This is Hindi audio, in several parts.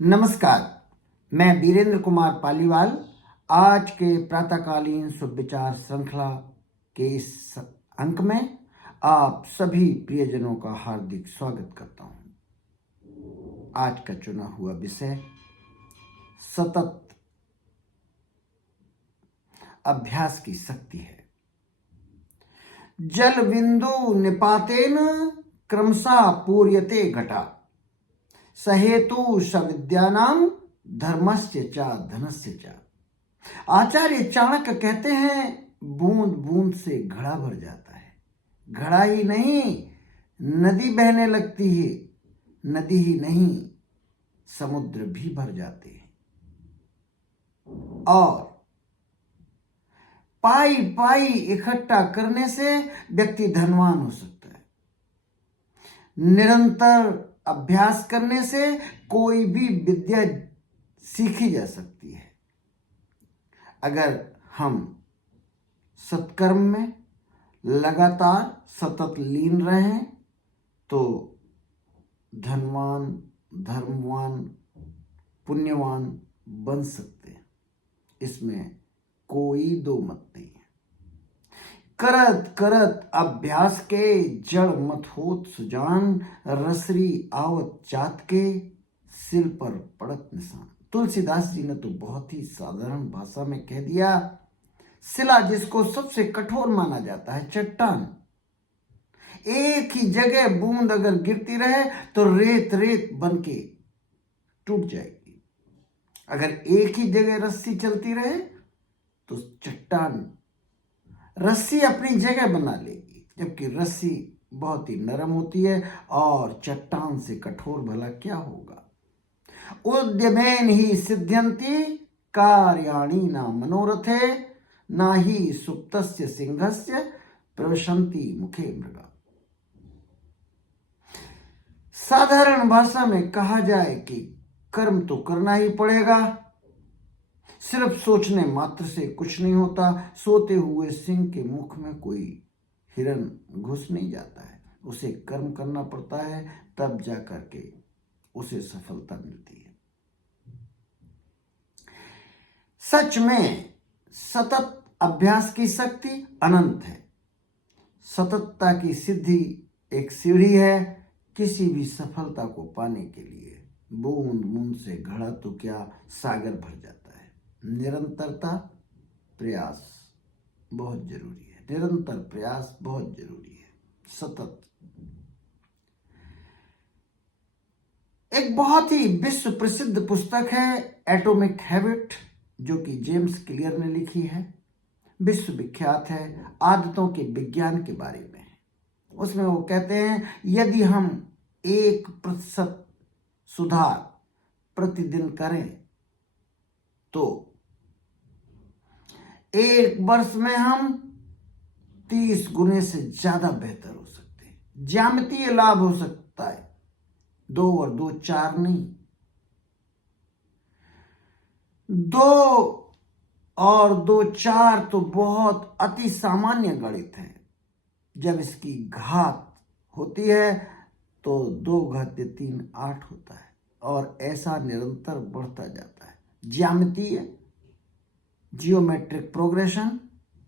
नमस्कार, मैं बीरेंद्र कुमार पालीवाल आज के प्रातःकालीन सुविचार श्रृंखला के इस अंक में आप सभी प्रियजनों का हार्दिक स्वागत करता हूं। आज का चुना हुआ विषय सतत अभ्यास की शक्ति है। जल बिंदु निपातेन क्रमशः पूर्यते घटा सहेतु सविद्यानाम धर्मस्य च धनस्य च। आचार्य चाणक्य कहते हैं बूंद बूंद से घड़ा भर जाता है। घड़ा ही नहीं नदी बहने लगती है, नदी ही नहीं समुद्र भी भर जाते हैं। और पाई पाई इकट्ठा करने से व्यक्ति धनवान हो सकता है। निरंतर अभ्यास करने से कोई भी विद्या सीखी जा सकती है। अगर हम सत्कर्म में लगातार सतत लीन रहें तो धनवान, धर्मवान, पुण्यवान बन सकते हैं। इसमें कोई दो मत नहीं है। करत करत अभ्यास के जड़ मत होत सुजान, रसरी आवत जात के सिल पर पड़त निशान। तुलसीदास जी ने तो बहुत ही साधारण भाषा में कह दिया, शिला जिसको सबसे कठोर माना जाता है, चट्टान, एक ही जगह बूंद अगर गिरती रहे तो रेत रेत बन के टूट जाएगी। अगर एक ही जगह रस्सी चलती रहे तो चट्टान रस्सी अपनी जगह बना लेगी, जबकि रस्सी बहुत ही नरम होती है और चट्टान से कठोर भला क्या होगा। उद्यमेन ही सिद्ध्यन्ति कार्याणि न मनोरथे, ना ही सुप्तस्य सिंहस्य प्रविशन्ति मुखे मृगा। साधारण भाषा में कहा जाए कि कर्म तो करना ही पड़ेगा। सिर्फ सोचने मात्र से कुछ नहीं होता। सोते हुए सिंह के मुख में कोई हिरन घुस नहीं जाता है, उसे कर्म करना पड़ता है, तब जा करके उसे सफलता मिलती है। सच में सतत अभ्यास की शक्ति अनंत है। सततता की सिद्धि एक सीढ़ी है किसी भी सफलता को पाने के लिए। बूंद बूंद से घड़ा तो क्या सागर भर जाता है। निरंतरता, प्रयास बहुत जरूरी है। निरंतर प्रयास बहुत जरूरी है। सतत। एक बहुत ही विश्व प्रसिद्ध पुस्तक है एटॉमिक हैबिट, जो कि जेम्स क्लियर ने लिखी है। विश्व विख्यात है, आदतों के विज्ञान के बारे में है। उसमें वो कहते हैं यदि हम 1% सुधार प्रतिदिन करें तो 1 वर्ष में हम 30 गुने से ज्यादा बेहतर हो सकते हैं। ज्यामितीय लाभ हो सकता है। 2 और 2 4 नहीं, 2 और 2 4 तो बहुत अति सामान्य गणित है। जब इसकी घात होती है तो 2 घाते 3 8 होता है और ऐसा निरंतर बढ़ता जाता है। ज्यामितीय जियोमेट्रिक प्रोग्रेशन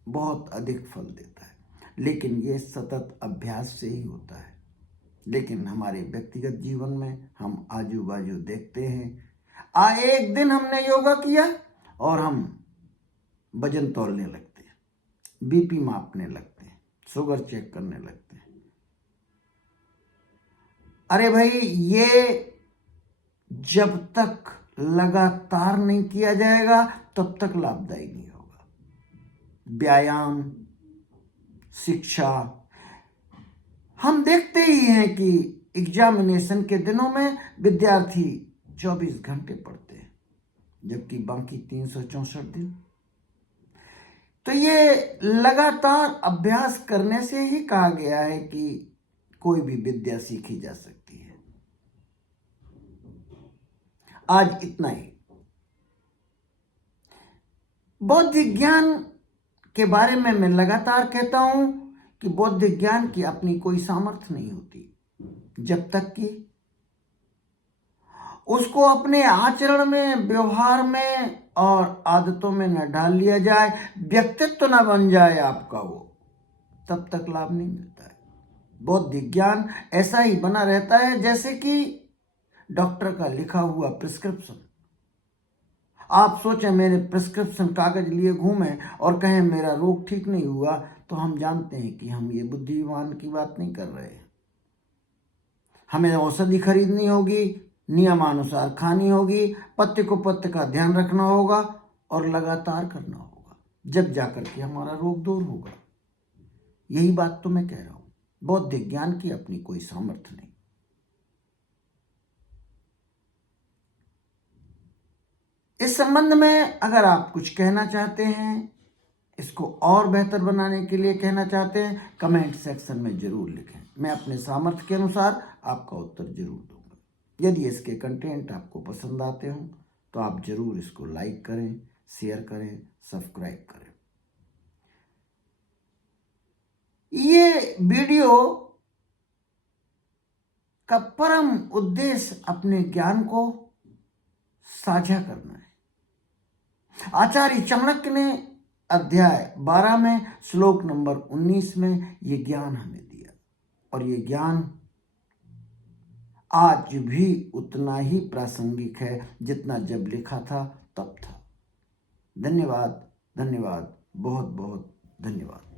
बहुत अधिक फल देता है, लेकिन यह सतत अभ्यास से ही होता है। लेकिन हमारे व्यक्तिगत जीवन में हम आजू बाजू देखते हैं, एक दिन हमने योगा किया और हम वजन तौलने लगते हैं, बीपी मापने लगते हैं, शुगर चेक करने लगते हैं। अरे भाई, ये जब तक लगातार नहीं किया जाएगा तब तक लाभदायी नहीं होगा। व्यायाम, शिक्षा, हम देखते ही हैं कि एग्जामिनेशन के दिनों में विद्यार्थी 24 घंटे पढ़ते हैं, जबकि बाकी 364 दिन। तो ये लगातार अभ्यास करने से ही कहा गया है कि कोई भी विद्या सीखी जा सकती है। आज इतना ही। बौद्धिक ज्ञान के बारे में मैं लगातार कहता हूं कि बौद्धिक ज्ञान की अपनी कोई सामर्थ्य नहीं होती जब तक कि उसको अपने आचरण में, व्यवहार में और आदतों में न डाल लिया जाए, व्यक्तित्व न बन जाए आपका वो, तब तक लाभ नहीं मिलता है। बौद्धिक ज्ञान ऐसा ही बना रहता है जैसे कि डॉक्टर का लिखा हुआ प्रिस्क्रिप्शन। आप सोचें मेरे प्रिस्क्रिप्शन कागज लिए घूमें और कहें मेरा रोग ठीक नहीं हुआ, तो हम जानते हैं कि हम ये बुद्धिमान की बात नहीं कर रहे हैं। हमें औषधि खरीदनी होगी, नियमानुसार खानी होगी, पत्ते को पत्ते का ध्यान रखना होगा और लगातार करना होगा, जब जाकर के हमारा रोग दूर होगा। यही बात तो मैं कह रहा हूं। बौद्धिक ज्ञान की अपनी कोई सामर्थ्य नहीं। इस संबंध में अगर आप कुछ कहना चाहते हैं, इसको और बेहतर बनाने के लिए कहना चाहते हैं, कमेंट सेक्शन में जरूर लिखें। मैं अपने सामर्थ्य के अनुसार आपका उत्तर जरूर दूंगा। यदि इसके कंटेंट आपको पसंद आते हों तो आप जरूर इसको लाइक करें, शेयर करें, सब्सक्राइब करें। ये वीडियो का परम उद्देश्य अपने ज्ञान को साझा करना है। आचार्य चाणक्य ने अध्याय 12 में श्लोक नंबर 19 में ये ज्ञान हमें दिया, और ये ज्ञान आज भी उतना ही प्रासंगिक है जितना जब लिखा था तब था। धन्यवाद, धन्यवाद, बहुत बहुत धन्यवाद।